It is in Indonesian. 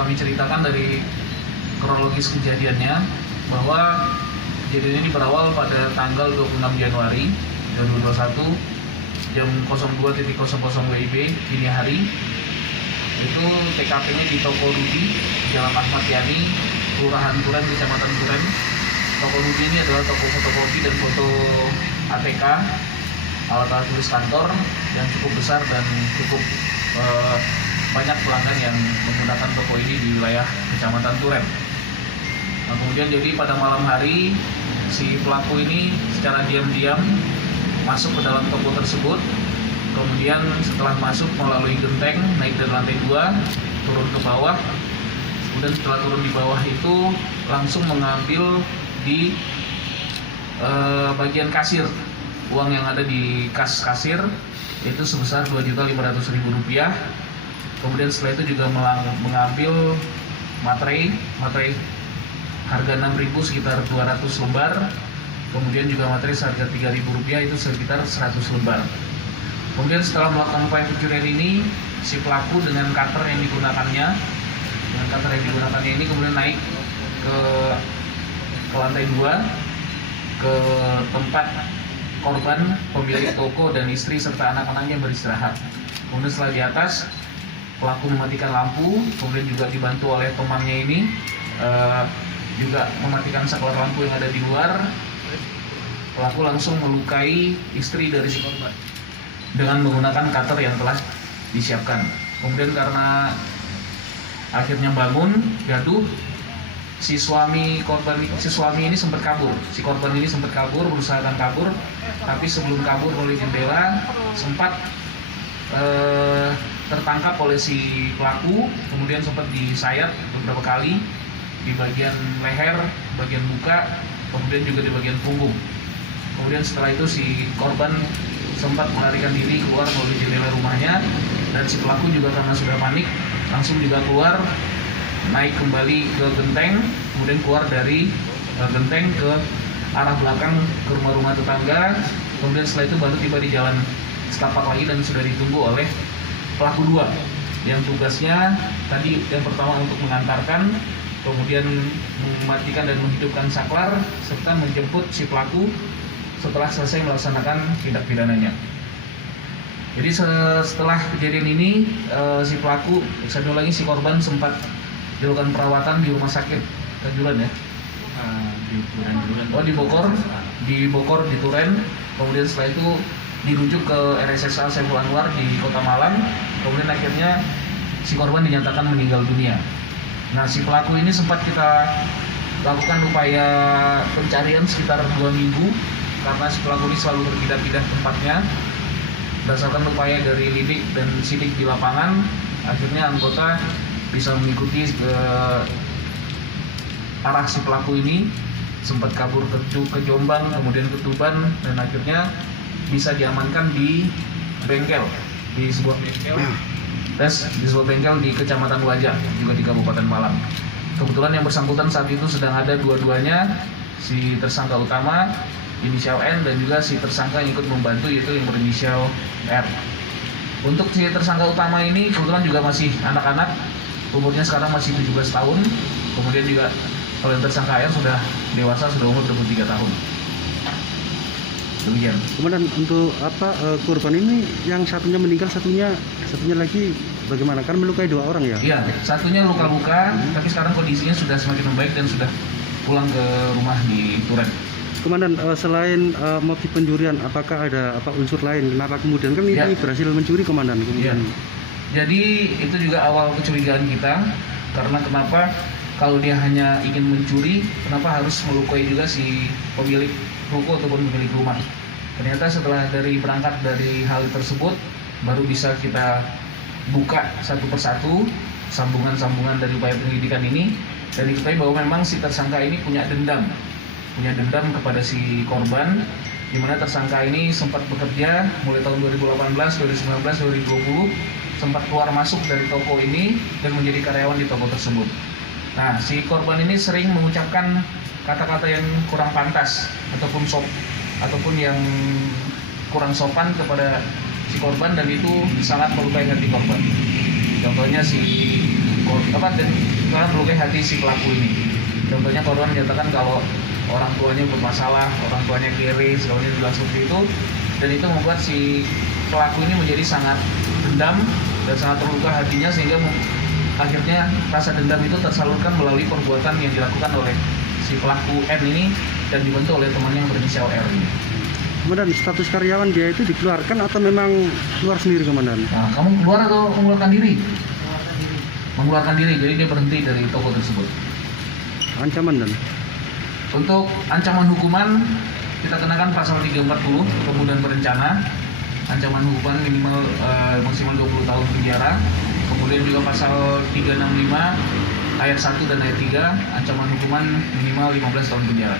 kami ceritakan dari kronologis kejadiannya bahwa kejadian ini berawal pada tanggal 26 Januari 2021 jam 02.00 WIB dini hari. Itu TKP-nya di toko Rudi, Jalan Ahmad Yani, Kelurahan Turen, Kecamatan Turen. Toko Rudi ini adalah toko fotokopi dan foto ATK, alat-alat tulis kantor yang cukup besar dan cukup banyak pelanggan yang menggunakan toko ini di wilayah Kecamatan Turen. Nah, kemudian jadi pada malam hari si pelaku ini secara diam-diam masuk ke dalam toko tersebut. Kemudian setelah masuk melalui genteng, naik dari lantai 2, turun ke bawah. Kemudian setelah turun di bawah itu langsung mengambil di bagian kasir, uang yang ada di kas kasir itu sebesar Rp2.500.000. Kemudian setelah itu juga mengambil materai harga Rp6.000 sekitar 200 lembar. Kemudian juga materai seharga Rp3.000 itu sekitar 100 lembar. Kemudian setelah melakukan upaya pencurian ini, si pelaku dengan cutter yang digunakannya ini kemudian naik ke lantai 2 ke tempat korban, pemilik toko dan istri serta anak-anaknya beristirahat. Kemudian setelah di atas, pelaku mematikan lampu, kemudian juga dibantu oleh temannya ini juga mematikan saklar lampu yang ada di luar. Pelaku langsung melukai istri dari si korban dengan menggunakan cutter yang telah disiapkan. Kemudian karena akhirnya bangun, gaduh, si suami ini sempat kabur. Si korban ini sempat kabur, berusaha kabur, tapi sebelum kabur melalui jendela sempat tertangkap oleh si pelaku, kemudian sempat disayat beberapa kali di bagian leher, bagian muka, kemudian juga di bagian punggung. Kemudian setelah itu si korban sempat melarikan diri keluar melalui jendela rumahnya, dan si pelaku juga karena sudah panik langsung juga keluar, naik kembali ke genteng, kemudian keluar dari genteng ke arah belakang ke rumah-rumah tetangga. Kemudian setelah itu baru tiba di jalan setapak lagi dan sudah ditunggu oleh pelaku 2 yang tugasnya tadi yang pertama untuk mengantarkan, kemudian mematikan dan menghidupkan saklar serta menjemput si pelaku setelah selesai melaksanakan tindak pidananya. Jadi setelah kejadian ini si pelaku, saya lagi si korban sempat dilakukan perawatan di rumah sakit Kanjuran ya. Di Bogor di Turen. Kemudian setelah itu dirujuk ke RSSA Saiful Anwar di Kota Malang. Kemudian akhirnya si korban dinyatakan meninggal dunia. Nah, si pelaku ini sempat kita lakukan upaya pencarian sekitar 2 minggu karena si pelaku ini selalu berpindah-pindah tempatnya. Berdasarkan upaya dari lidik dan sidik di lapangan, akhirnya anggota bisa mengikuti ke arah si pelaku ini, sempat kabur ke Jombang, kemudian ke Tuban, dan akhirnya bisa diamankan di bengkel, di sebuah bengkel di Kecamatan Wajah, juga di Kabupaten Malang. Kebetulan yang bersangkutan saat itu sedang ada dua-duanya, si tersangka utama inisial N dan juga si tersangka yang ikut membantu yaitu yang berinisial R. Untuk si tersangka utama ini kebetulan juga masih anak-anak, umurnya sekarang masih 17 tahun. Kemudian juga kalau yang tersangka R sudah dewasa, sudah umur 23 tahun. Demikian. Kemudian untuk korban ini yang satunya meninggal, satunya lagi bagaimana? Kan melukai 2 orang ya? Iya, satunya luka-luka, tapi sekarang kondisinya sudah semakin membaik dan sudah pulang ke rumah di Turen. Komandan, selain motif pencurian, apakah ada unsur lain? Kenapa kemudian kan ini berhasil mencuri, Komandan? Kemudian. Jadi itu juga awal kecurigaan kita, karena kenapa kalau dia hanya ingin mencuri, kenapa harus melukai juga si pemilik ruko ataupun pemilik rumah? Ternyata setelah berangkat dari hal tersebut, baru bisa kita buka satu persatu sambungan-sambungan dari upaya penyelidikan ini, dan diketahui bahwa memang si tersangka ini punya dendam kepada si korban, di mana tersangka ini sempat bekerja mulai tahun 2018, 2019, 2020, sempat keluar masuk dari toko ini dan menjadi karyawan di toko tersebut. Nah, si korban ini sering mengucapkan kata-kata yang kurang pantas ataupun yang kurang sopan kepada si korban, dan itu sangat melukai hati korban. Contohnya si telah melukai hati si pelaku ini. Contohnya korban menyatakan kalau orang tuanya bermasalah, orang tuanya kere, segalanya bilang seperti itu, dan itu membuat si pelaku ini menjadi sangat dendam dan sangat terluka hatinya, sehingga akhirnya rasa dendam itu tersalurkan melalui perbuatan yang dilakukan oleh si pelaku M ini dan dibantu oleh temannya yang berinisial R ini. Komandan, status karyawan dia itu dikeluarkan atau memang keluar sendiri, Komandan? Nah, kamu keluar atau mengeluarkan diri? Mengeluarkan diri, jadi dia berhenti dari toko tersebut. Ancaman dan Untuk ancaman hukuman, kita kenakan pasal 340 pembunuhan berencana, ancaman hukuman minimal maksimal 20 tahun penjara. Kemudian juga pasal 365 ayat 1 dan ayat 3, ancaman hukuman minimal 15 tahun penjara.